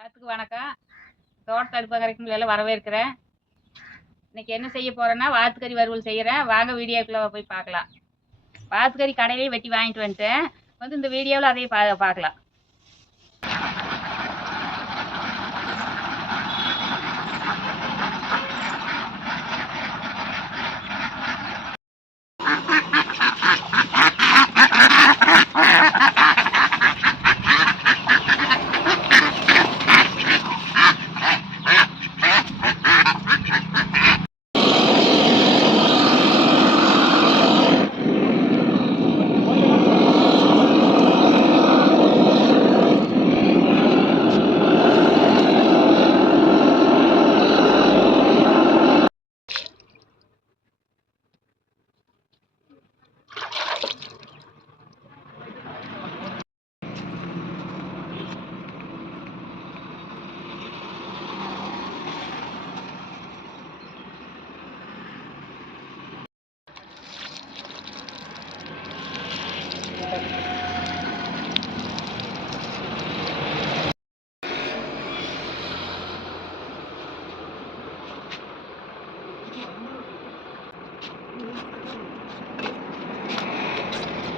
எல்லாத்துக்கும் வணக்கம். தோட்ட அடுப்பகரைக்கும் வரவேற்கிறேன். இன்னைக்கு என்ன செய்ய போறேன்னா வாத்துக்கறி வறுவல் செய்கிறேன் வாங்க வீடியோக்குள்ளே போய் பார்க்கலாம். வாத்துக்கறி கடையிலேயே வெட்டி வாங்கிட்டு வந்துட்டேன். வந்து இந்த வீடியோவில் அதையும் பா பார்க்கலாம்.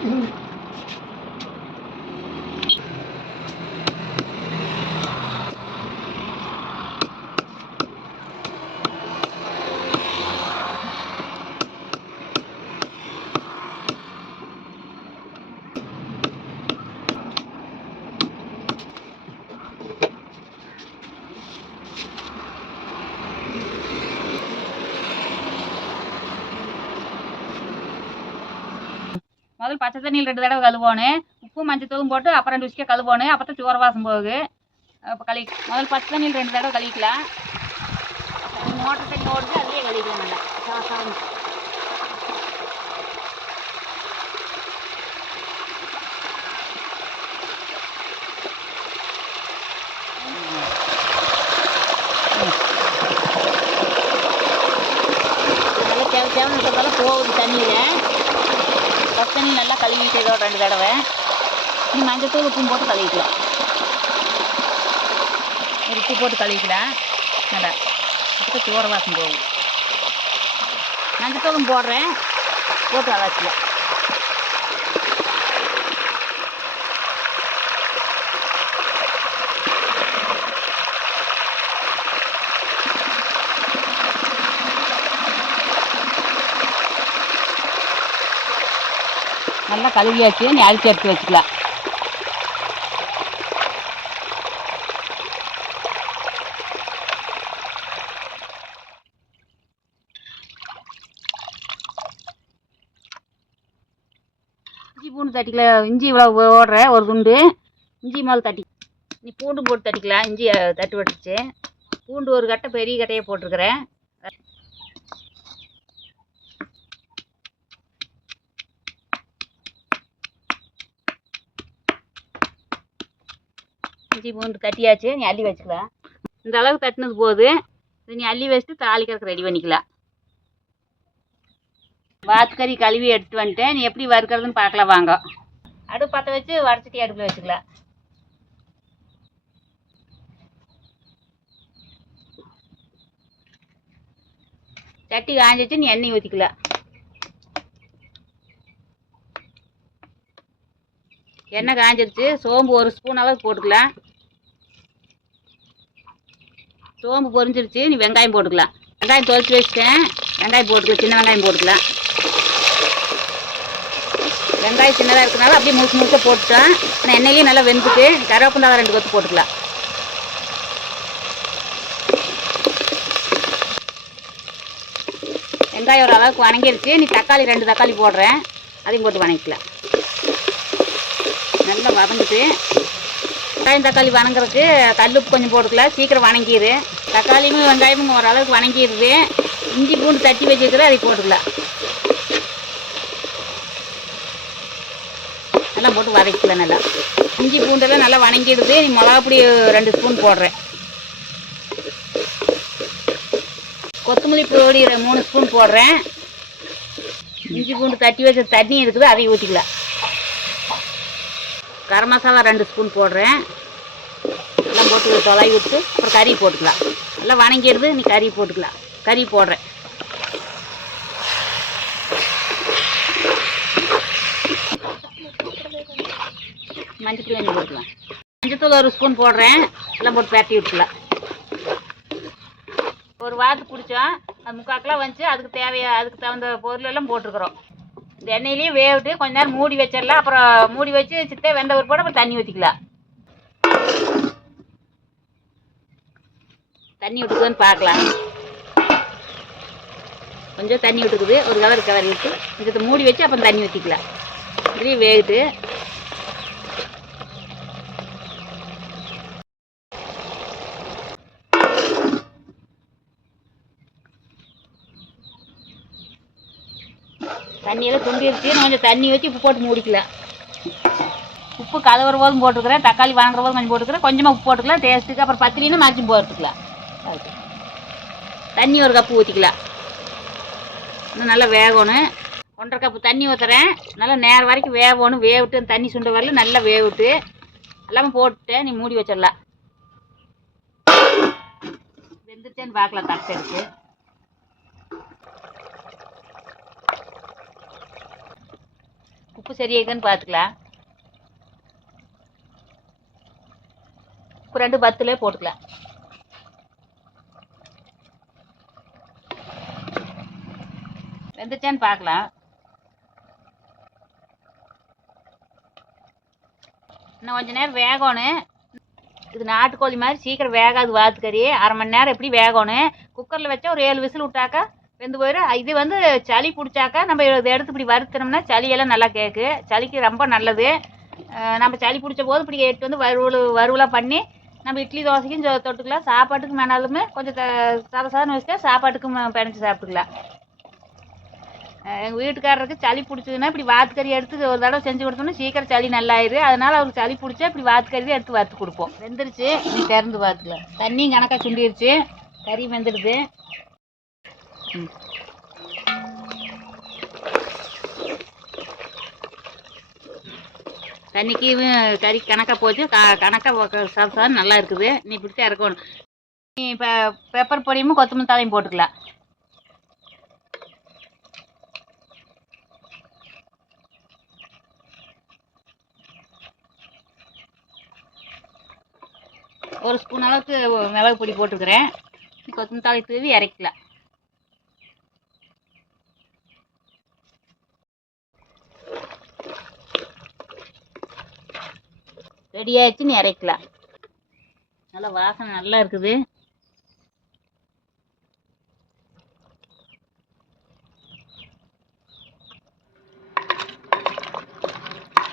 முதல் பச்சை தண்ணியில் ரெண்டு தடவை கழுவோணும் உப்பு மஞ்சத்தூளும் போட்டு அப்புறம் ரெண்டு விஷயம் கழுவோணும் அப்போ தான் சோறு வாசம் போகுது. அப்போ கழி முதல் பச்சை தண்ணியில் ரெண்டு தடவை கழிக்கலாம் மோட்டர் தண்ணி ஓடுது அதுலேயே கழிக்கலாம் நல்லா. தேவை தேவைன்றதால போகுது தண்ணியில். தண்ணி நல்லா கழுவிட்டு இதோட ரெண்டு தடவை. நீ மஞ்சத்தூள் உப்பும் போட்டு கழுவிக்கலாம். உப்பு போட்டு கழுவிக்கலாம் நல்லா. அப்போ சோறு வாசம் போகும். மஞ்சத்தூளும் போடுறேன். போட்டு அலசிக்கலாம் நல்லா கழுவியாச்சு நீ அழிச்சு எடுத்து வச்சுக்கலாம். இஞ்சி பூண்டு தட்டிக்கலாம் இஞ்சி இவ்வளோ ஓடுற ஒரு துண்டு. இஞ்சி முதல்ல தட்டி நீ பூண்டு போட்டு தட்டிக்கலாம் இஞ்சி தட்டு வட்டுச்சு பூண்டு ஒரு கட்டை பெரிய கட்டையை போட்டிருக்கிறேன். இஞ்சி பூண்டு தட்டியாச்சு நீ அள்ளி வச்சுக்கலாம் இந்த அளவுக்கு தட்டினது போது இது நீ அள்ளி வச்சுட்டு தாளிக்கிறதுக்கு ரெடி பண்ணிக்கலாம் வாத்துக்கறி கழுவி எடுத்துட்டு வந்துட்டேன். நீ எப்படி வறுக்கிறதுன்னு பார்க்கலாம் வாங்க. அடுப்பு பற்ற வச்சு வடச்சட்டி அடுப்பில் வச்சுக்கலாம் சட்டி காஞ்சிச்சு நீ எண்ணெய் ஊற்றிக்கலாம் எண்ணெய் காஞ்சிருச்சு. சோம்பு ஒரு ஸ்பூன் அளவுக்கு போட்டுக்கலாம் சோம்பு பொரிஞ்சிருச்சு நீ வெங்காயம் போட்டுக்கலாம். வெங்காயம் தொலைச்சி வச்சுட்டேன். வெங்காயம் போட்டுக்கலாம் சின்ன வெங்காயம் போட்டுக்கலாம். வெங்காயம் சின்னதாக இருக்கனால அப்படியே முழுசு முழுக்க போட்டுட்டேன். ஆனால் எண்ணெயிலையும் நல்லா வெந்துட்டு கருவேப்பிலை ரெண்டு கொத்து போட்டுக்கலாம். வெங்காயம் ஒரு அளவுக்கு வணங்கிருச்சு. நீ தக்காளி ரெண்டு தக்காளி போடுறேன். அதையும் போட்டு வணங்கிக்கலாம் நல்லா வதங்கிட்டு வெங்காயம் தக்காளி வணங்குறதுக்கு கல்லுப்பு கொஞ்சம் போட்டுக்கலாம் சீக்கிரம் வணங்கிடு தக்காளியும் வெங்காயமும் ஓரளவுக்கு வணங்கிடுது இஞ்சி பூண்டு தட்டி வச்சுருக்குற அதை போட்டுக்கலாம் நல்லா போட்டு வதக்கிக்கலாம் நல்லா. இஞ்சி பூண்டெல்லாம் நல்லா வணங்கிடுது. நீ மிளகாப்பொடி ரெண்டு ஸ்பூன் போடுறேன். கொத்தமல்லி பொடி மூணு ஸ்பூன் போடுறேன். இஞ்சி பூண்டு தட்டி வச்ச தண்ணி இருக்குது அதை ஊற்றிக்கலாம் கரம் மசாலா ரெண்டு ஸ்பூன் போடுறேன். எல்லாம் போட்டு தொலை விட்டு அப்புறம் கறி போட்டுக்கலாம். நல்லா வணங்கிடுது நீ கறி போட்டுக்கலாம். கறி போடுறேன். மஞ்சள் கொஞ்சம் போட்டுக்கலாம். மஞ்சத்தூள் ஒரு ஸ்பூன் போடுறேன். எல்லாம் போட்டு பேட்டி விட்டுக்கலாம். ஒரு வாரத்துக்கு பிடிச்சோம் அது முக்காக்கெலாம் வந்துச்சு. அதுக்கு தேவையா அதுக்கு தகுந்த பொருளெல்லாம் போட்டிருக்கிறோம். இந்த எண்ணெயிலையும் வேவிட்டு கொஞ்ச நேரம் மூடி வச்சிடலாம். அப்புறம் மூடி வச்சு சித்தே வெந்த ஒரு போட அப்புறம் தண்ணி ஊற்றிக்கலாம் தண்ணி விட்டுக்குதுன்னு பார்க்கலாம். கொஞ்சம் தண்ணி விட்டுக்குது ஒரு கவர் கவர் விட்டு இதுக்கு மூடி வச்சு அப்புறம் தண்ணி ஊற்றிக்கலாம் இப்படி வேகுது. தண்ணியெல்லாம் துண்டிருச்சு நான் கொஞ்சம் தண்ணி வச்சு உப்பு போட்டு மூடிக்கலாம் உப்பு கலவர போதும் போட்டுருக்குறேன் தக்காளி வாங்குற போதும் கொஞ்சம் போட்டுக்கிறேன். கொஞ்சமாக உப்பு போட்டுக்கலாம் டேஸ்ட்டுக்கு அப்புறம் பத்திரினா மாற்றி போட்டுக்கலாம் தண்ணி ஒரு கப்பு ஊற்றிக்கலாம் இன்னும் நல்லா வேகணும். ஒன்றரை கப்பு தண்ணி ஊற்றுறேன் நல்லா நேரம் வரைக்கும் வேகணும். வேவிட்டு தண்ணி சுண்ட வரல. நல்லா வேவிட்டு எல்லாமே போட்டுட்டேன். நீ மூடி வச்சிடலாம். வெந்துருச்சேன்னு பார்க்கலாம் தட்டை இருக்குது உப்பு சரியாக்குன்னு பார்த்துக்கலாம் ரெண்டு பத்துல போட்டுக்கலாம். வெந்துச்சான்னு பார்க்கலாம் இன்னும் கொஞ்ச நேரம் வேகணும். இது நாட்டுக்கோழி மாதிரி சீக்கிரம் வேகாது வாத்துக்கறி அரை மணி நேரம் எப்படி வேகணும்? குக்கரில் வச்சா ஒரு ஏழு விசில் விட்டாக்கா வெந்து போயிடும் இது வந்து சளி பிடிச்சாக்கா நம்ம இதை எடுத்து இப்படி வறுத்தனோம்னா சளியெல்லாம் நல்லா கேட்கு சளிக்கு ரொம்ப நல்லது. நம்ம சளி பிடிச்ச போது இப்படி எடுத்து வந்து வறுவல் வறுவலாக பண்ணி நம்ம இட்லி தோசைக்கும் தொட்டுக்கலாம். சாப்பாட்டுக்கு வேணாலுமே கொஞ்சம் த சத சாதம் வச்சுட்டா சாப்பாட்டுக்கும் பிணைச்சி சாப்பிட்டுக்கலாம். எங்கள் வீட்டுக்காரருக்கு சளி பிடிச்சதுன்னா இப்படி வாத்துக்கறி எடுத்து ஒரு தடவை செஞ்சு கொடுத்தோம்னா சீக்கிரம் சளி நல்லாயிரு. அதனால் அவருக்கு சளி பிடிச்சா இப்படி வாத்துக்கறி தான் எடுத்து வறுத்து கொடுப்போம். வெந்துருச்சு. நீ திறந்து பார்த்துக்கலாம் தண்ணியும் கணக்காக சுண்டிருச்சு. கறி வெந்துடுது. தண்ணிக்கு கறி கணக்காக போச்சு. க கணக்காக சாப்பிட்டா நல்லா இருக்குது. நீ பிடிச்சா இறக்கணும். நீ இப்போ பெப்பர் பொடியும் கொத்தமல்லி தலையும் போட்டுக்கலாம் ஒரு ஸ்பூன் அளவுக்கு மிளகு பொடி போட்டுக்கிறேன். கொத்தமல்லி தழை தூவி இறக்கலாம் ரெடி ஆயிடுச்சுன்னு இறக்கலாம் நல்லா வாசனை நல்லா இருக்குது.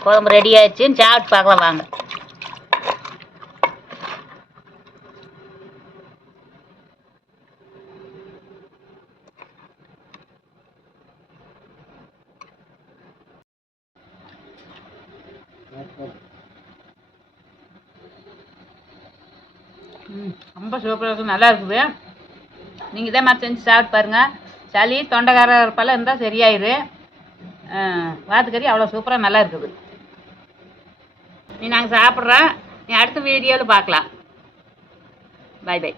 குழம்பு ரெடி ஆயிடுச்சுன்னு சாப்பிட்டு பார்க்கலாம் வாங்க. ம் ரொம்ப சூப்பராக இருக்கும் நல்லா இருக்குது. நீங்கள் இதே மாதிரி செஞ்சு சாப்பிட்டு பாருங்கள் சளி தொண்டைக்காரர் இருப்பெல்லாம் இருந்தால் சரியாயிரு. வாத்துக்கறி அவ்வளோ சூப்பராக நல்லா இருக்குது. நீ நாங்கள் சாப்பிட்றோம். நீ அடுத்த வீடியோவில் பார்க்கலாம். பாய் பாய்